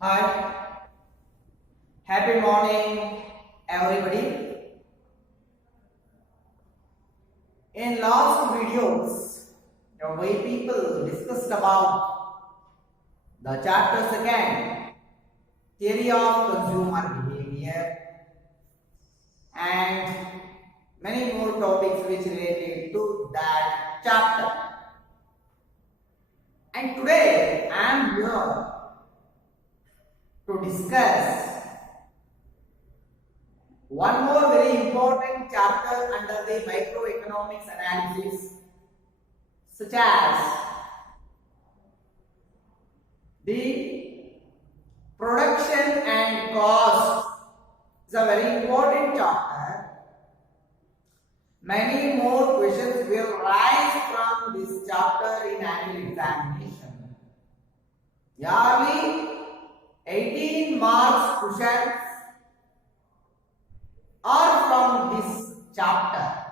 Hi, happy morning everybody. In last videos, we people discussed about the chapter second, theory of consumer behavior, and many more topics which related to that chapter. And today I am here to discuss one more very important chapter under the microeconomics analysis, such as the production and cost. It's a very important chapter. Many more questions will rise from this chapter in annual examination. Yearly 18 marks questions are from this chapter,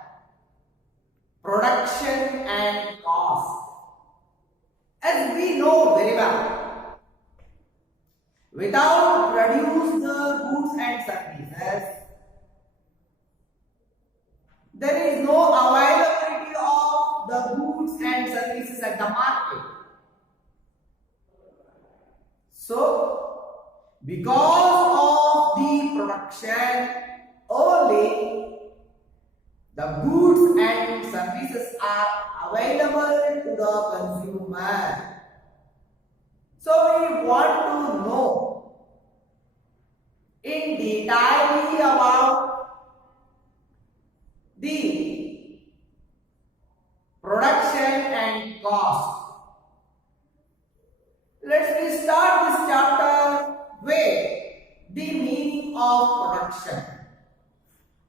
production and cost. As we know very well, without produce the goods and services, there is no availability of the goods and services at the market. So, because of the production, only the goods and services are available to the consumer. So we want to know in detail about the production and cost. Let's start this chapter with the meaning of production.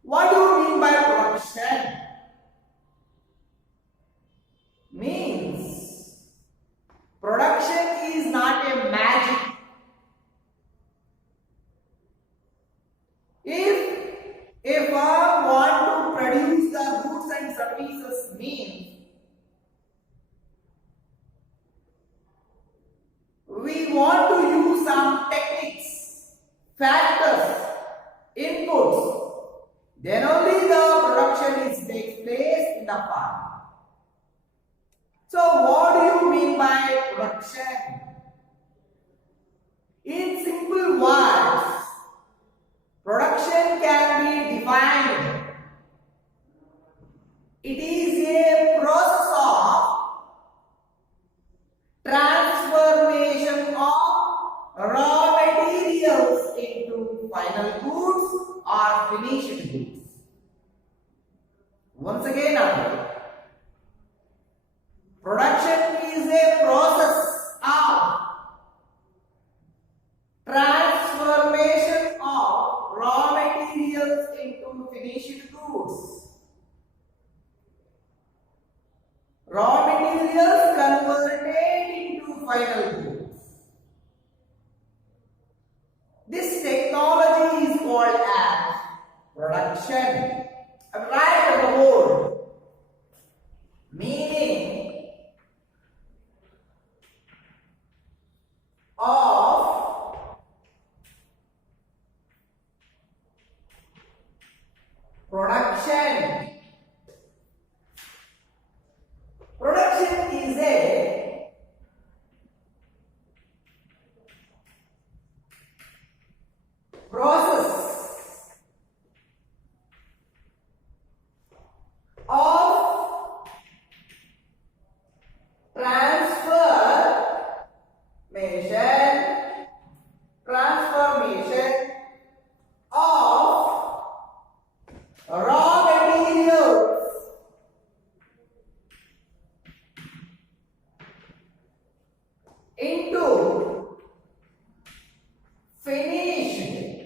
What do you mean by production? Means production is not a magic. If I want to produce the goods and services, means we want to use some techniques, factors, inputs, then only the production takes place in the farm. So what do you mean by production? In simple words, production can be defined. It is a process of transformation of raw materials into final goods or finished goods. Once again, production is a process of transformation of raw materials into finished goods. Raw materials converted into final goods. This technology is called as production. Write the word meaning of production. Production is a process of transformation of raw materials into finished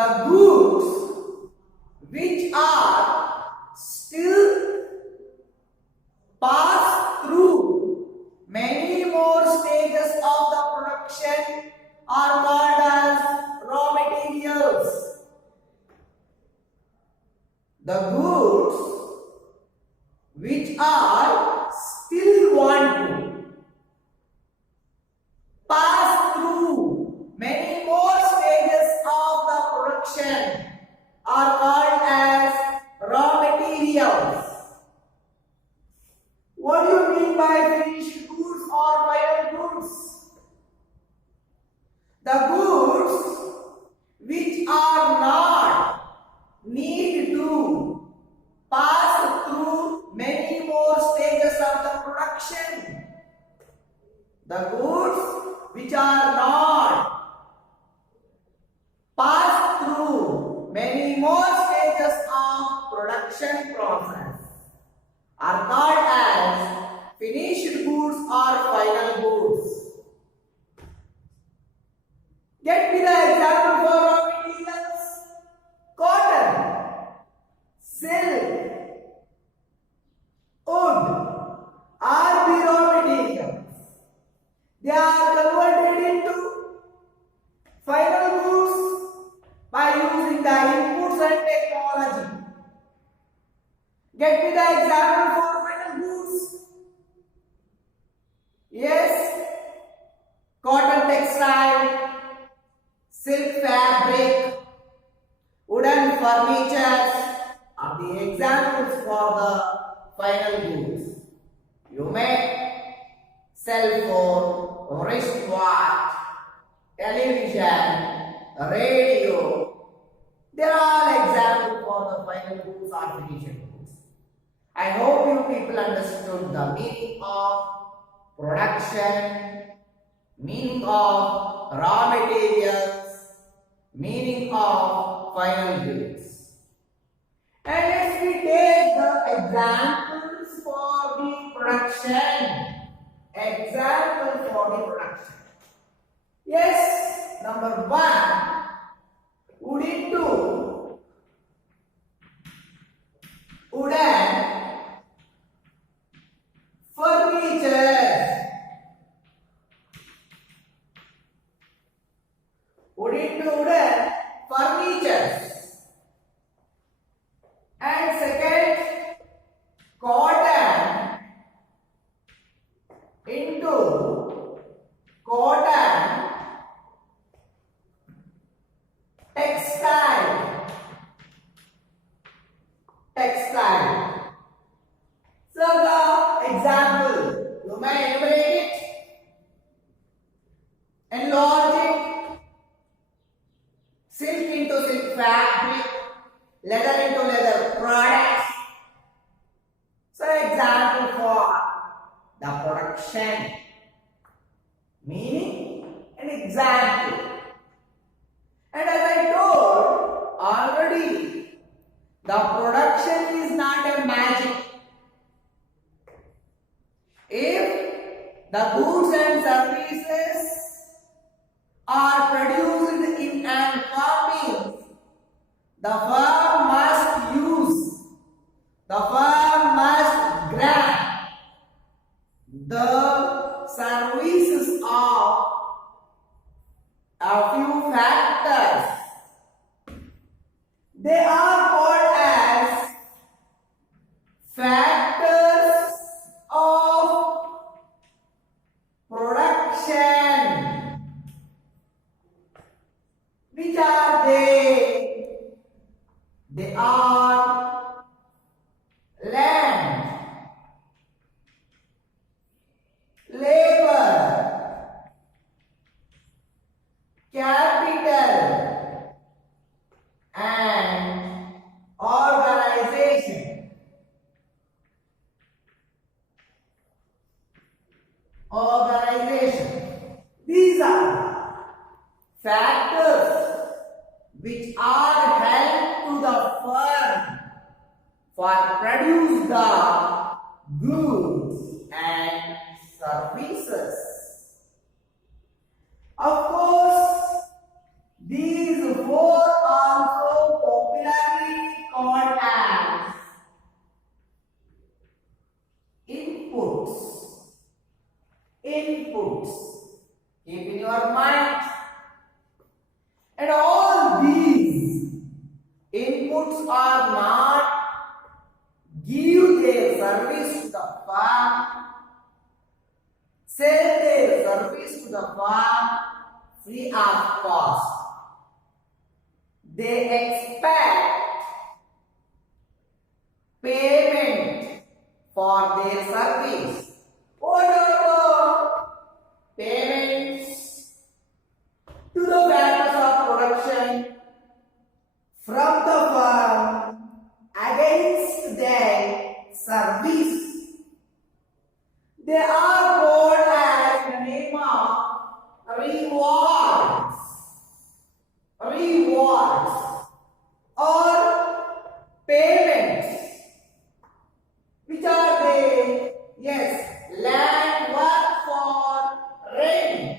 the goods which are still pass through many more stages of the production are called as raw materials. The goods which are still want to pass through many more stages of the production are called as raw materials. What do you mean by finished goods or final goods? The goods which are not need to pass through many more stages of the production. The goods which are not pass through many more stages of production process are called as finished goods or final goods. Get me the example for raw materials. Cotton, silk, wood are the raw materials. They are converted into final goods by using the inputs and technology. Get me the example for final goods. Yes, cotton textile, silk fabric, wooden furnitures are the examples for the final goods. You may cell phone, wristwatch, television, radio. They are all examples for the final goods or finished goods. I hope you people understood the meaning of production, meaning of raw materials, meaning of final goods. And let's we take the examples for the production. Example for the production. Yes, number 1, wood into wooden furniture. Wood into wooden furniture. And second, cotton into cotton textile. So the example, you may enumerate it, enlarge it. Silk into silk fabric, leather into leather products. So example for the production, meaning an example. And as I told already, the production is not a magic. If the goods and services are produced in an farming, the farm must grant the services of a few factors. They are called as factors of production. Which are they? They are land, labor, capital, and organization. These are factors which are help to the firm for produce the goods and services. Of course, these four are inputs are not give their service to the firm, sell their service to the firm free of cost. They expect payment for their service. Oh no, payments to the factors of production from the firm against their service. They are called as the name of rewards. Rewards or payments. Which are they? Yes, land work for rent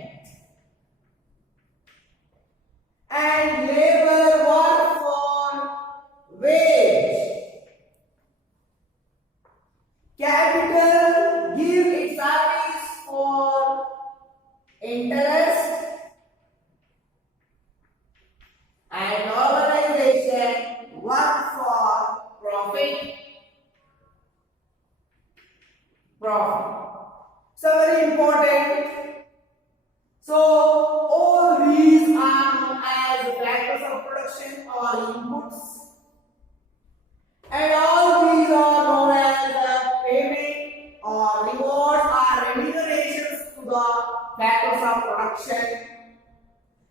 and labor work for wage. Capital give its service for interest and organization work for profit. So very important. So all these are known as factors of production or inputs, and all these are known as payment or rewards or remunerations to the factors of production.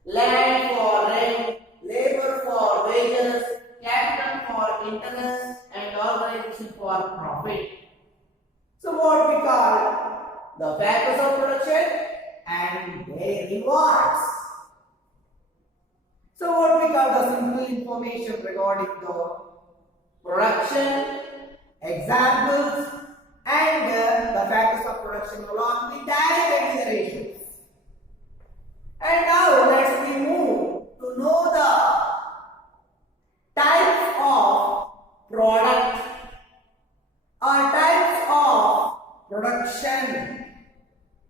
Land for rent, labor for wages, capital for interest, and organization for profit. So what we call the factors of production and their rewards. So what we call the simple information regarding the production, examples, and the factors of production along with direct remunerations. And now let's we move to know the types of product or types of production.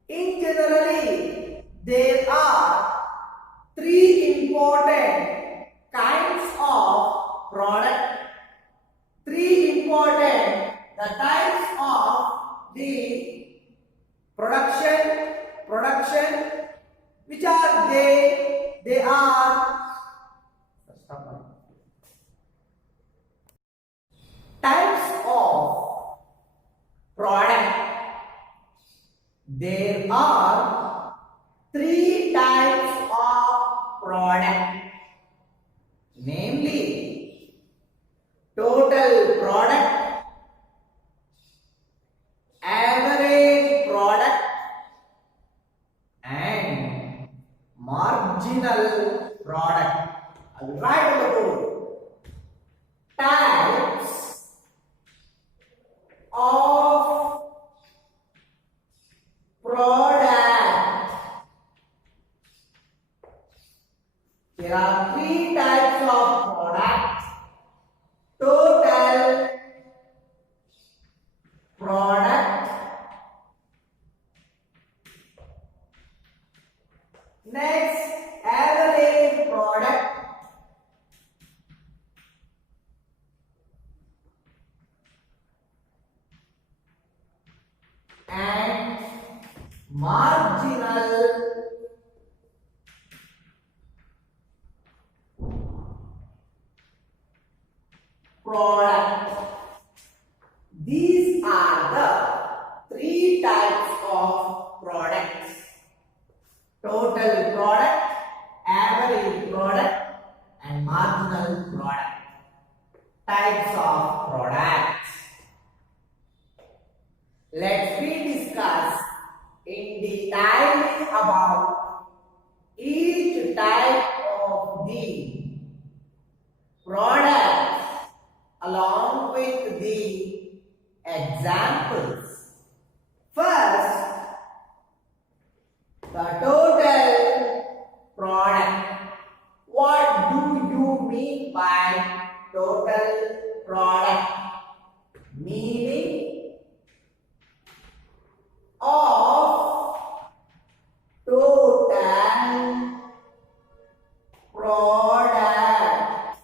In generally, there are three important kinds of product. Three important the types of the production, which are they? They are types of product. There are three types of product, namely total product, average product, and marginal product. I will write on the board. Types of product. There are three types of products. Total product, next average product, and marginal product. These are the three types of products: total product, average product, and marginal product. Types of products. Let's discuss in detail about each type of the products along with the examples. First, the total product. What do you mean by total product? Meaning of total product.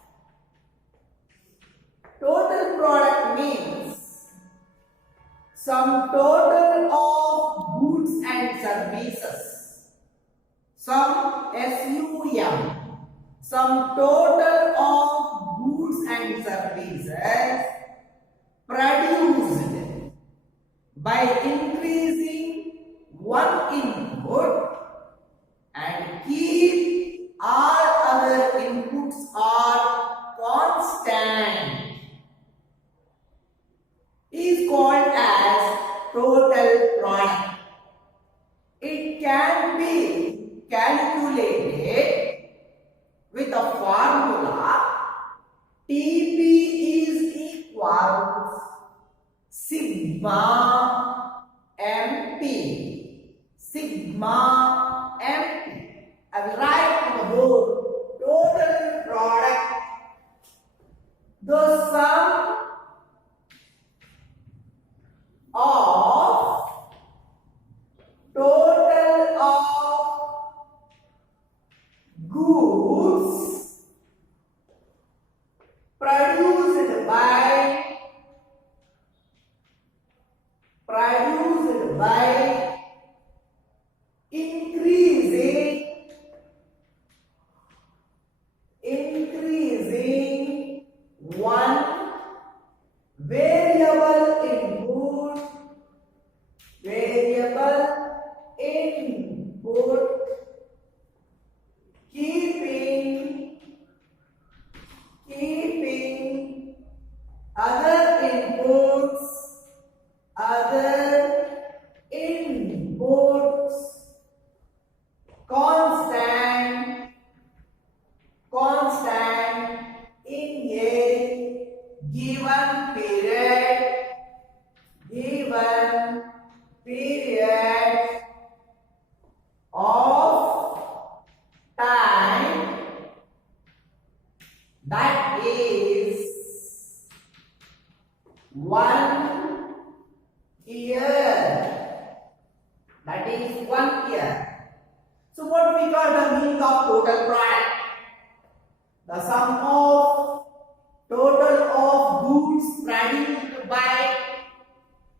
some total of goods and services. Some SUM, some total of goods and services produced by increasing one input and keep all other inputs are constant is called as total product. It can be calculated with a formula. TP is equals sigma MP. Sigma MP. I will write on the board total product. The sum of total of goods produced by increasing one variable input keeping other inputs constant in a given period of time, that is 1 year. That is 1 year. So what we call the meaning of total product? The sum of total of goods produced by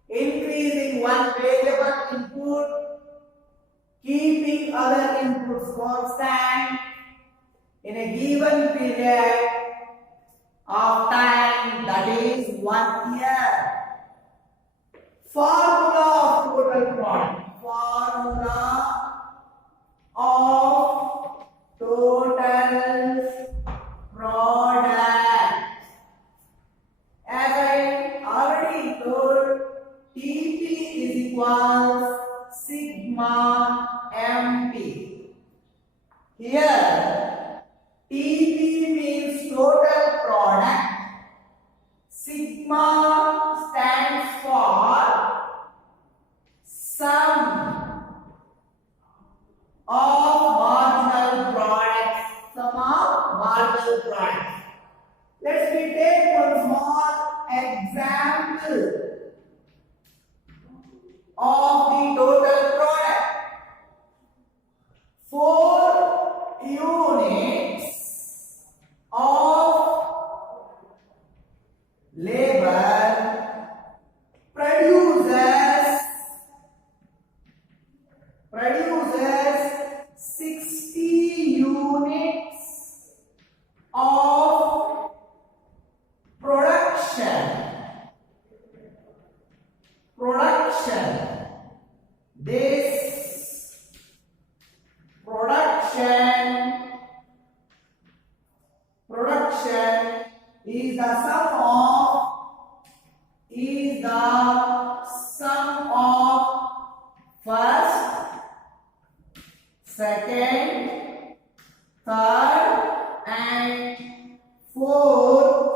increasing one variable input, keeping other inputs constant in a given period of time, that is 1 year. Formula of total product. Formula of total product. As I already told, TP is equals sigma MP. Here, TP means total product. Sigma stands for sum of marginal products. Sum of marginal products. Let's take one small example of the total product. 4 units of labor produces 60 units of production. This production is the sum of first, second, third and fourth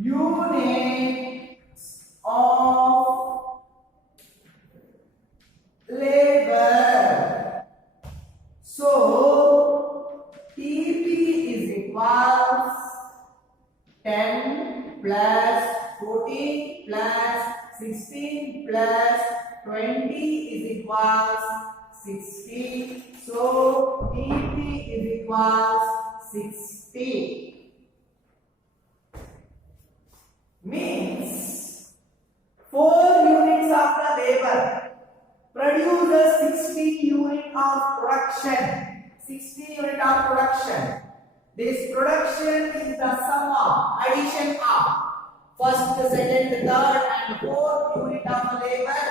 units of labor. So TP is equals 10 plus 14 plus 16 plus 20 is equals 60. So TP is equals 60. Means 4 units of production, 60 unit of production. This production is the sum of addition of first, second, third and fourth unit of labor.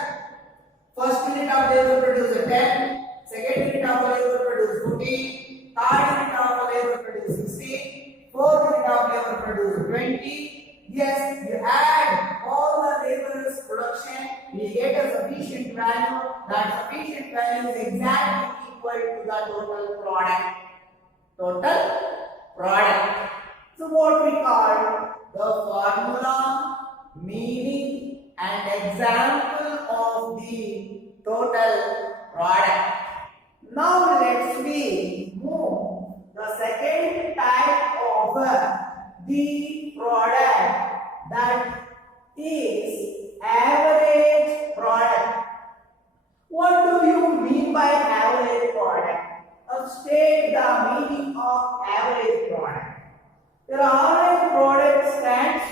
First unit of labor produces 10, second unit of labor produces 14, third unit of labor produces 16, fourth unit of labor produces 20. Yes, you add all the laborers' production, we get a sufficient value. That sufficient value is exactly equal to the total product. Total product. So what we call the formula, meaning and example of the total product. Now let's move the second type of the product, that is average product. What do you mean by average product? State the meaning of average product. The average product stands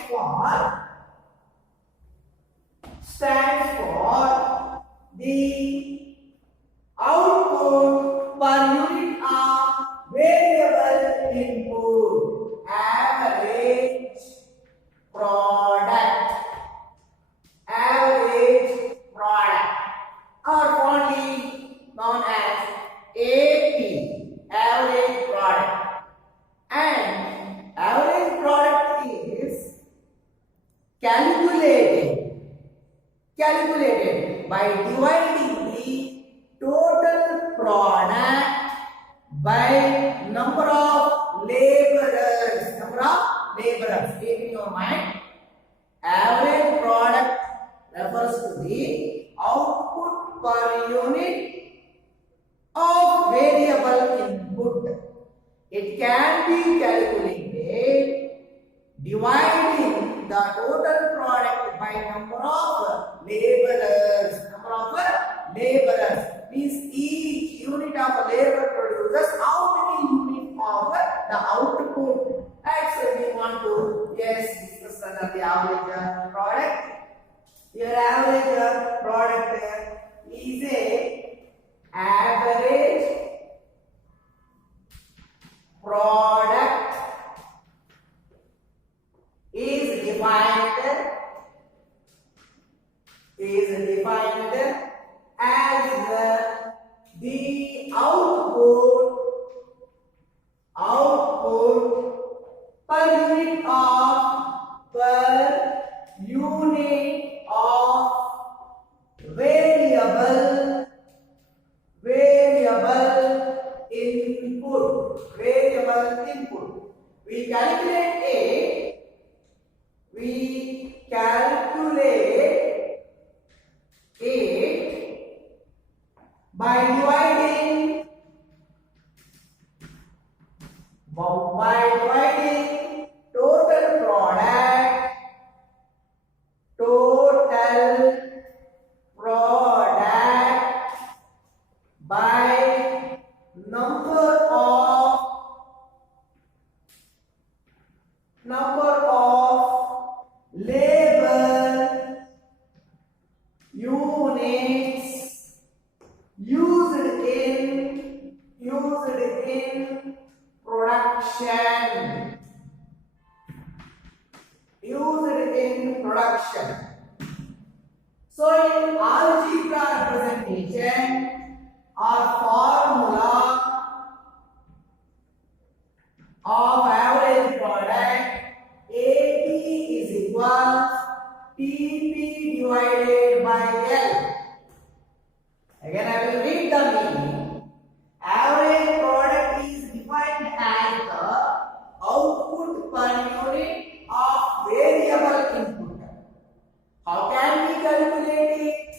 for the output per unit of variable input. Average product. Average product, or fondly known as AP, average product. And average product is calculated by dividing the total product by number of laborers. Keep in your mind, average product refers to the output per unit of variable input. It can be calculated dividing the total product by number of laborers. Means each unit of labor produces how many units of the output. Actually, we want to discuss the average product. Your average product is a average product is defined as the output per unit of variable input. We calculate it by dividing total product by number of labor units used in production. So in algebra representation or formula of average product, AP is equal TP divided by L. Again I will read the meaning. Average product is defined as the output per unit of variable input. How can we calculate it?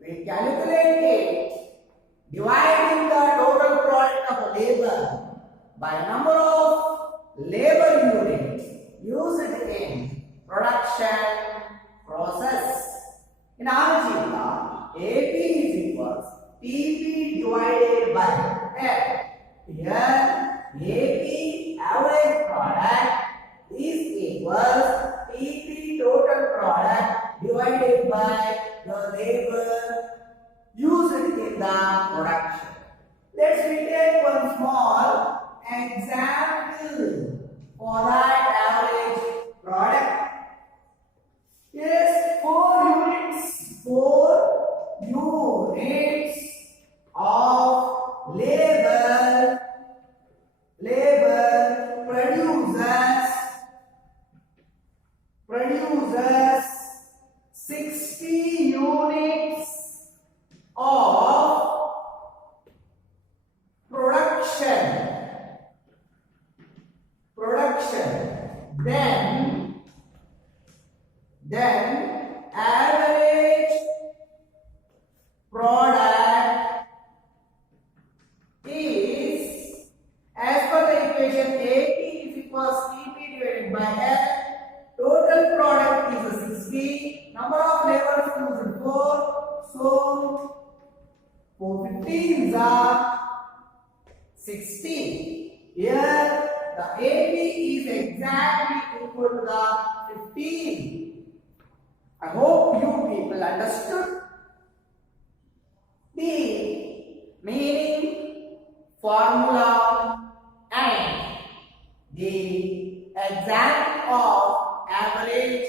We calculate it dividing the total product of labor by number of labor units used in production process. In algebra, AP is equals TP produces 60 units of production, then average product is, as per the equation, AP is equals TP divided by L. Total product is a 60. Number of labors used 4. So 4 15s are 60. Here the AP is exactly equal to the 15. I hope you people understood the meaning, formula and the example of average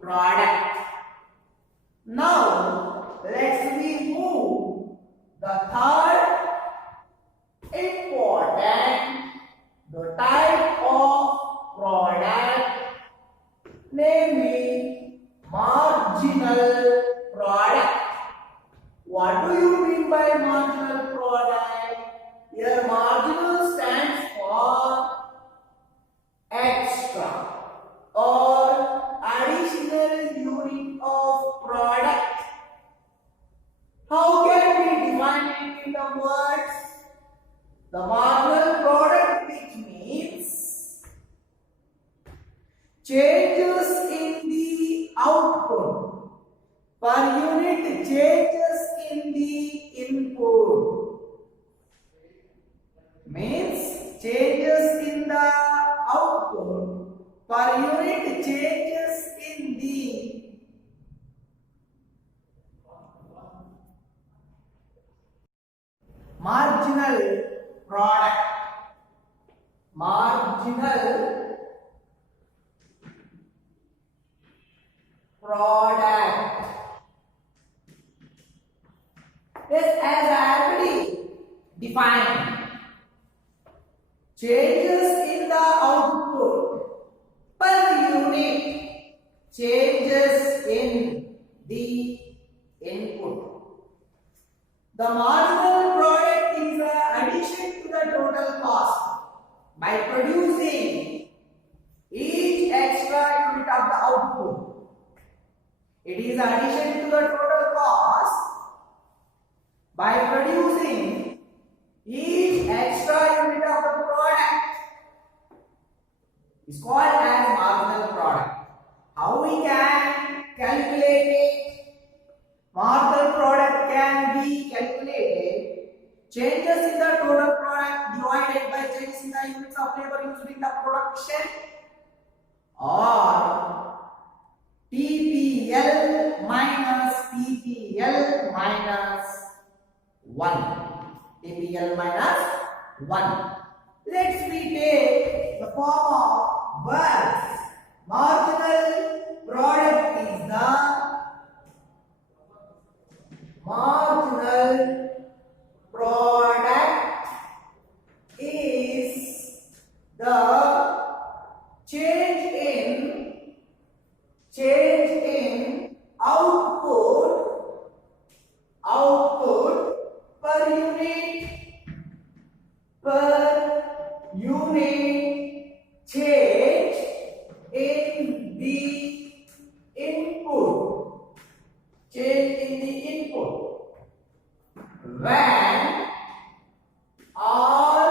product. Now let's move the third important type of product, namely marginal product. What do you mean by marginal product? Here marginal stands for extra or additional unit of product. How can we define it in the words? The marginal product, which means changes in the output per unit, changes in the input, means changes in the output per unit, changes in the marginal product. Marginal product. This, as I already defined, changes in the output per unit, changes in the input. The marginal product is an addition to the total cost by producing each extra unit of the output. It is addition to the total cost by producing each extra unit of the product. Is called as marginal product. How we can calculate it? Marginal product can be calculated changes in the total product divided by changes in the units of labor used in the production, or TPL minus TPL minus 1. TPL minus 1. Let's we take the form of words. Marginal product is the marginal product is the change in output per unit change in the input, when all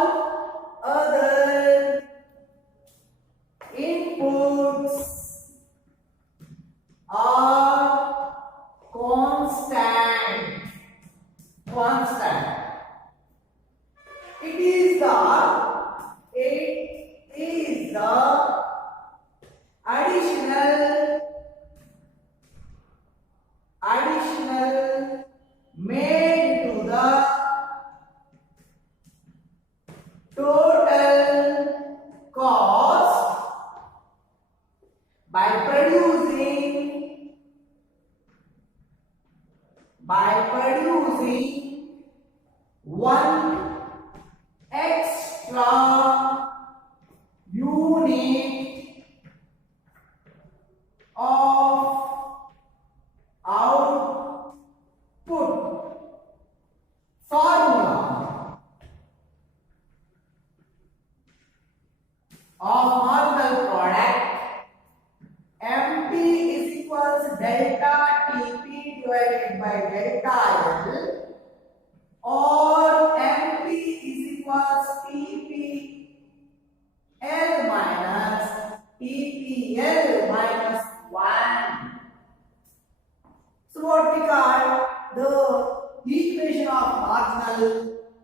other inputs are constant. It is the additional made to the total cost by producing one extra unit of output formula of marginal product MP is equals delta TP divided by delta L, or MP is equals TP L minus TPL minus 1. So what we call the equation of marginal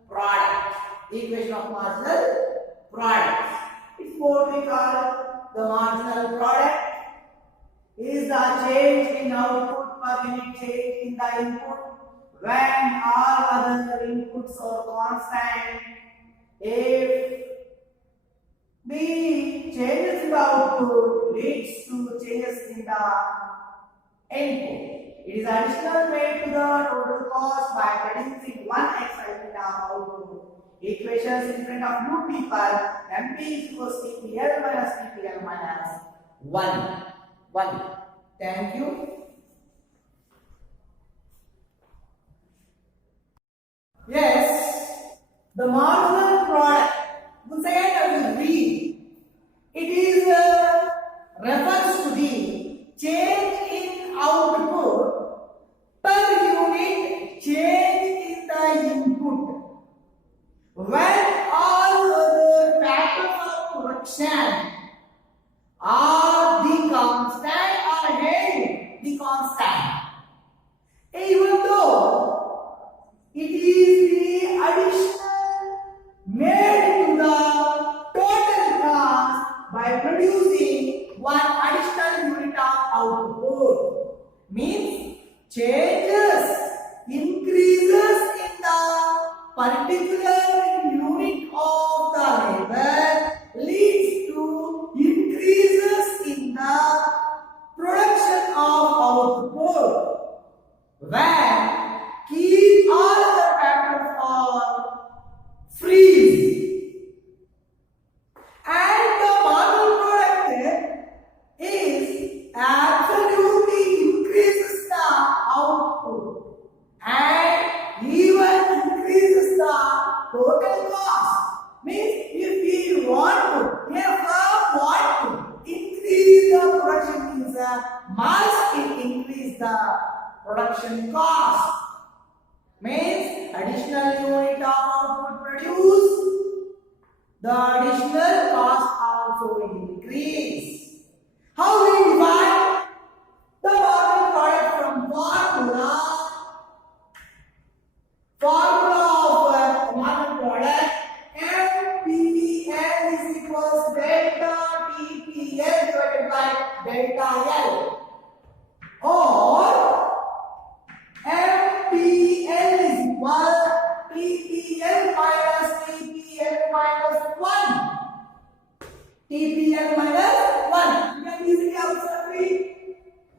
product. Equation of marginal product. It's what we call the marginal product is the change in output per unit change in the input when all other inputs are constant. If the changes in the output leads to changes in the input, it is additional made to the total cost by producing one extra unit of output. Equations in front of you people, MP is equals TPL minus TPL minus 1. Thank you. Yes, the marginal product. Once again I will read. It is refers to the change in output per unit change in the input when all other factors of production are the constant or held the constant. Even though it is the additional made to the total cost by producing one additional unit of output, means changes, increases in the particular unit of the labor leads to increases in the production of output when keep all the factors are freeze, and the marginal product is absolutely increases the output and even increases the total cost. Means if we want to, increase the production, means must increase the production cost. Means additional unit of output produced, the additional cost also will increase. How we divide the marginal product from formula of marginal product? MPL is equals delta TPL divided by delta L, or MPL is equal TPL minus TPL minus 1. TPL minus 1. You can easily observe it.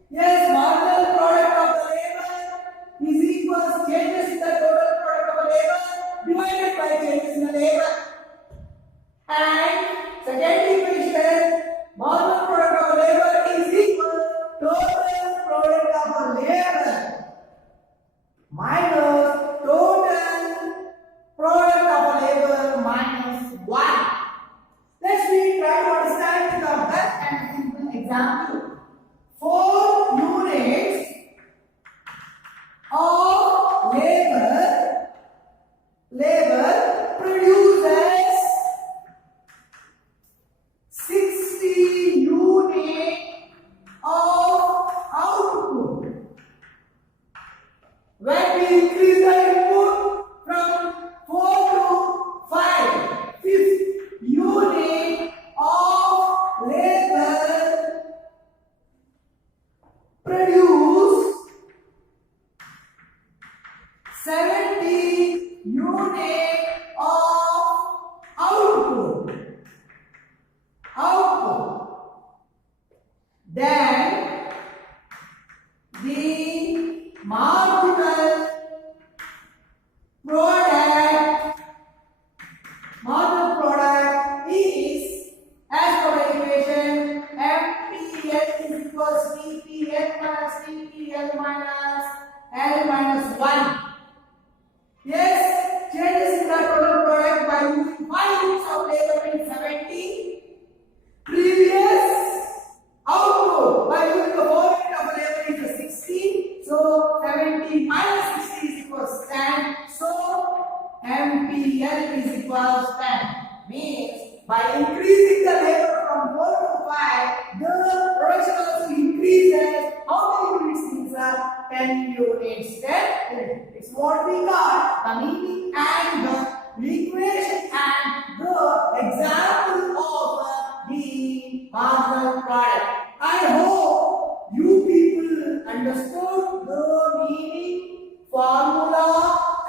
Yes, marginal product of the labor is equals changes in the total product of the labor divided by changes in the labor. And second equation, marginal product of the labor is equal total product of the labor minus total product of labor minus 1. Let's try to understand the best and simple example. 4 units of labor produces 60 units of output. When we increase the input from 4 to 5, 5th unit of labor produce 70 units of output. Then the marginal product is, as per the equation, MPL is equals TPL minus TPL minus L minus 1. Yes, changes in the total product by using 5 units of labor means 70. Previous output by using the 4 units of labor is 60. So 70 minus 60 is equals 10. So MPL is equals 10. Means by increasing the labor from 4 to 5, the production also increases. How many units? 10 units. 10 units. It's what we got the meaning and the equation and the example of the marginal product. I hope you people understood the meaning, formula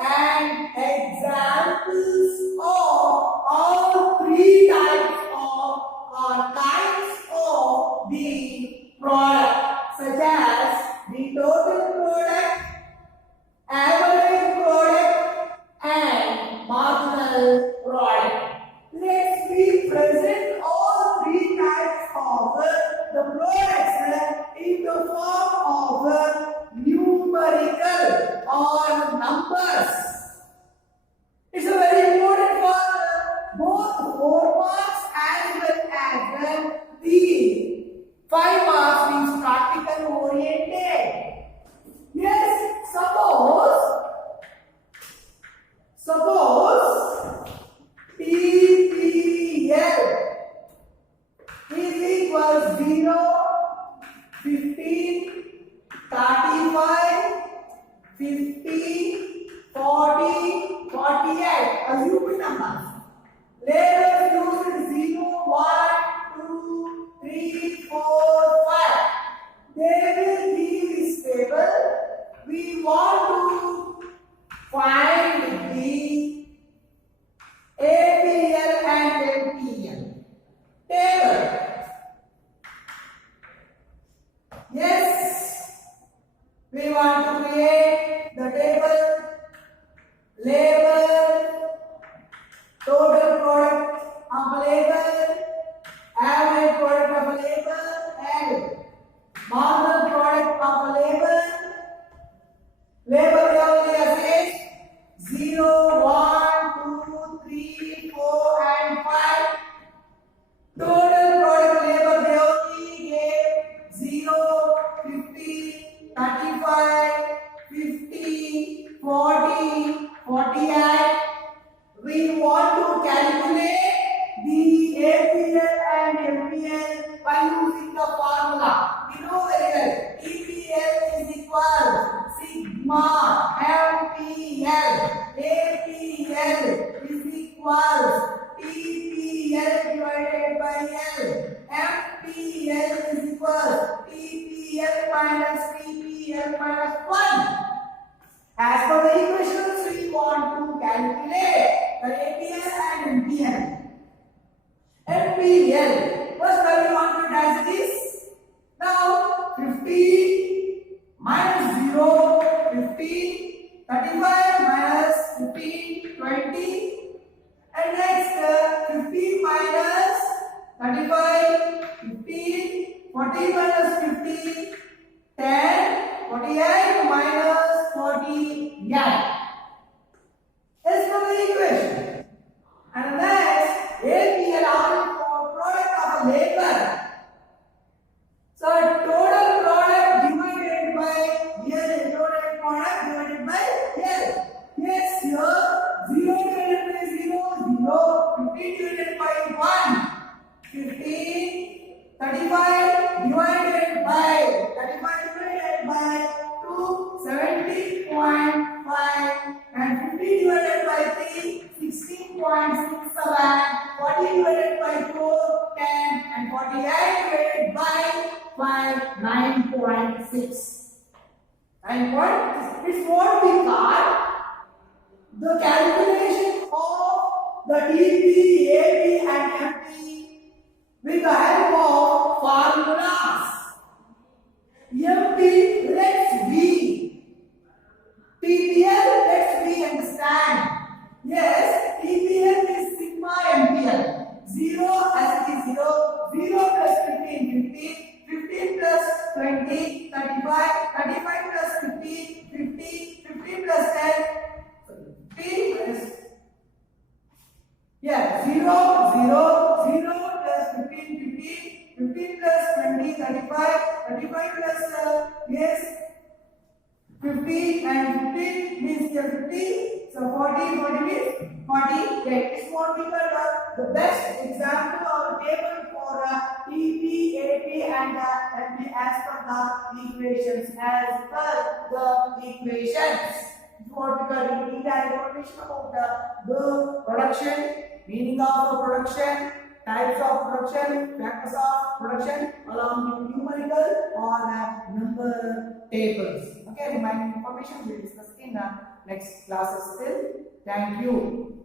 and examples of all three types of or kinds of the product, such as the total product, average product and marginal product. Let's we present all three types of the products in the form of numerical or numbers. It's a very important for both 4 marks as well as the 5 marks means practical oriented. Yes, suppose TPL is equals 0, 15, 35, 50, 40, 48. Assume numbers. Labels used 0, 1, 2, 3, 4, 5. They will give this table. We want to find the APL and MPL table. Yes, we want to create the table, label, total product of a label, average product of a label, and marginal product of a label. Label only says 0, 1, 2, 3, 4 and 5. Total product label they only gave 0, 50, 35, 50, 40, 48. We want to calculate the APL and MPL by using the formula. We know very well. EPL is equal sigma MPL. APL is equal TPL divided by L. MPL is equal TPL minus TPL minus 1. As per the equations, we want to calculate the APL and MPL. MPL. First, we want to dash this. Now, 50 minus 0, 50, 35 minus 15, 20. And next, 50 minus 35, 15, 40 minus 50, 10, 48 minus 40, yeah. As per the equation. And next, APL are product of a labor. So total product divided by L, total product divided by L. Yes, here 0 divided by 0, 0, 15 divided by 1, 15, 35 divided by 2, 70.5 and 50 divided by 3, 16.67, 40 divided by 4, 10 and 48 divided by 5, 9.6. 9.6 is what we got the calculation of the TP, AP and MP with the help of formulas. MP, let's V. TPL, let's we understand. Yes, TPL is sigma MPL. 0 as it is 0, 0 plus 15, 15, 15 plus 15 plus 20, 35. 35 plus yes, 15 and 15 means 50. So 40, 40 means 48. This is what we call the best example or table for EP, AP and MP as per the equations. As per the equations. What we call detailed information about the production, meaning of production, types of production, factors of production, along with numerical or number tables. Okay, remaining information we will discuss in next classes. Still, thank you.